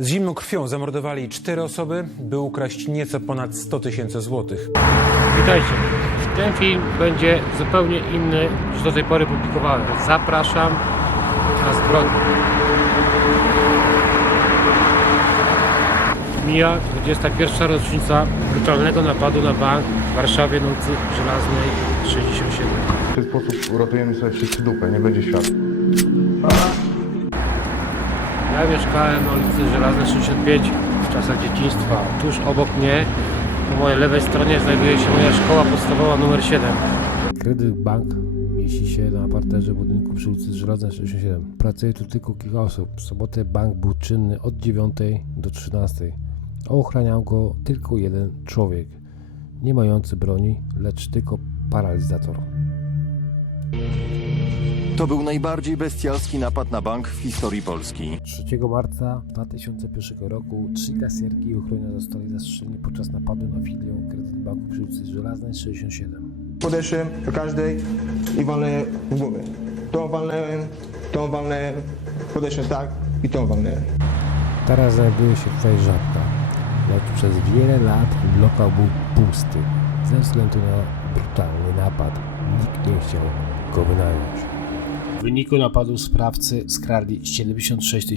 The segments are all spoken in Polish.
Z zimną krwią zamordowali cztery osoby, by ukraść nieco ponad 100 tysięcy złotych. Witajcie. Ten film będzie zupełnie inny niż do tej pory publikowałem. Zapraszam na zbrodnię. Mija 21. rocznica brutalnego napadu na bank w Warszawie na ulicy Żelaznej 67. W ten sposób uratujemy sobie wszyscy dupę, nie będzie świat. Ja mieszkałem na ulicy Żelaznej 65 w czasach dzieciństwa. Tuż obok mnie, po mojej lewej stronie znajduje się moja szkoła podstawowa numer 7. Kredyt Bank mieści się na parterze budynku przy ulicy Żelaznej 67. Pracuje tu tylko kilka osób. W sobotę bank był czynny od 9 do 13. Ochraniał go tylko jeden człowiek, nie mający broni, lecz tylko paralizator. To był najbardziej bestialski napad na bank w historii Polski. 3 marca 2001 roku trzy kasjerki i ochroniarze zostali zastrzeleni podczas napadu na filię Kredyt Banku przy ulicy Żelaznej 67. Podeszłem do każdej i walnąłem w głowę. Tą walnąłem, tą walnąłem, podeszłem tak i tą walnąłem. Teraz znajduje się tutaj żabka, lecz przez wiele lat lokal był pusty. Ze względu na brutalny napad nikt nie chciał go wynająć. W wyniku napadu sprawcy skradli 76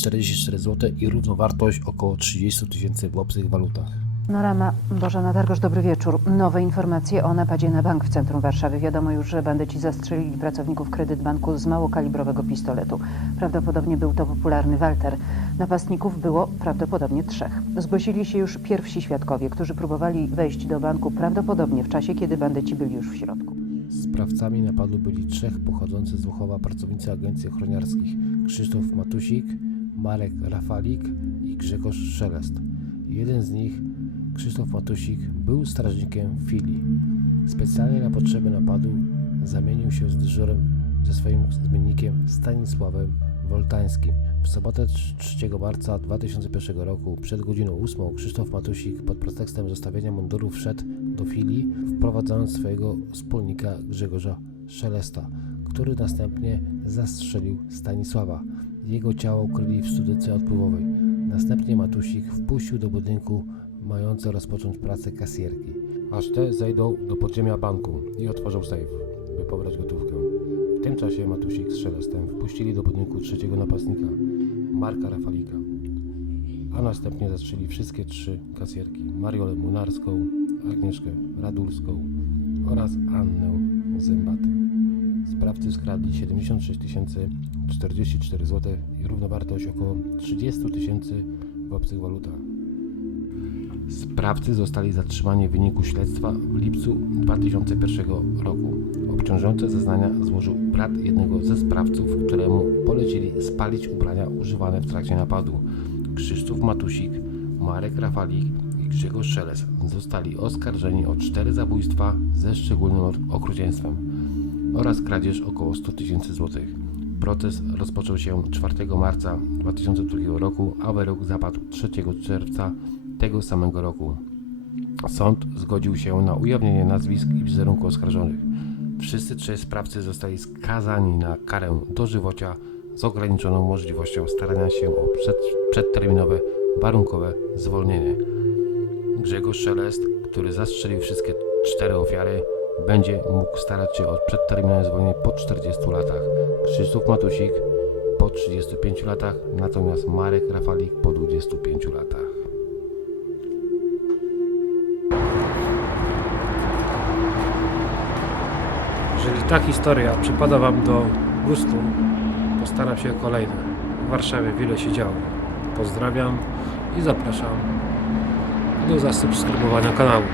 044 zł i równowartość około 30 tysięcy w obcych walutach. Norama, Bożena Dargosz, dobry wieczór. Nowe informacje o napadzie na bank w centrum Warszawy. Wiadomo już, że bandyci zastrzelili pracowników kredytbanku z małokalibrowego pistoletu. Prawdopodobnie był to popularny Walter. Napastników było prawdopodobnie trzech. Zgłosili się już pierwsi świadkowie, którzy próbowali wejść do banku prawdopodobnie w czasie, kiedy bandyci byli już w środku. Sprawcami napadu byli trzech pochodzący z Łuchowa pracownicy agencji ochroniarskich Krzysztof Matusik, Marek Rafalik i Grzegorz Szelest. Jeden z nich, Krzysztof Matusik, był strażnikiem filii. Specjalnie na potrzeby napadu zamienił się z dyżurem ze swoim zmiennikiem Stanisławem Woltańskim. W sobotę 3 marca 2001 roku przed godziną 8 Krzysztof Matusik pod pretekstem zostawienia munduru wszedł do filii, wprowadzając swojego wspólnika Grzegorza Szelesta, który następnie zastrzelił Stanisława. Jego ciało ukryli w studyce odpływowej. Następnie Matusik wpuścił do budynku mające rozpocząć pracę kasjerki, aż te zejdą do podziemia banku i otworzą sejf, by pobrać gotówkę. W tym czasie Matusik z Szelestem wpuścili do budynku trzeciego napastnika, Marka Rafalika, a następnie zastrzeli wszystkie trzy kasjerki, Mariolę Munarską, Agnieszkę Radulską oraz Annę Zębatę. Sprawcy skradli 76 044 zł i równowartość około 30 tysięcy w obcych walutach. Sprawcy zostali zatrzymani w wyniku śledztwa w lipcu 2001 roku. Obciążające zeznania złożył brat jednego ze sprawców, któremu polecili spalić ubrania używane w trakcie napadu. Krzysztof Matusik, Marek Rafalik i Grzegorz Szeles zostali oskarżeni o cztery zabójstwa ze szczególnym okrucieństwem oraz kradzież około 100 tysięcy złotych. Proces rozpoczął się 4 marca 2002 roku, a wyrok zapadł 3 czerwca tego samego roku. Sąd zgodził się na ujawnienie nazwisk i wizerunku oskarżonych. Wszyscy trzej sprawcy zostali skazani na karę dożywocia z ograniczoną możliwością starania się o przed, przedterminowe, warunkowe zwolnienie. Grzegorz Szelest, który zastrzelił wszystkie cztery ofiary, będzie mógł starać się o przedterminowe zwolnienie po 40 latach. Krzysztof Matusik po 35 latach, natomiast Marek Rafalik po 25 latach. Jeżeli ta historia przypada Wam do gustu, postaram się o kolejne. W Warszawie wiele się działo. Pozdrawiam i zapraszam do zasubskrybowania kanału.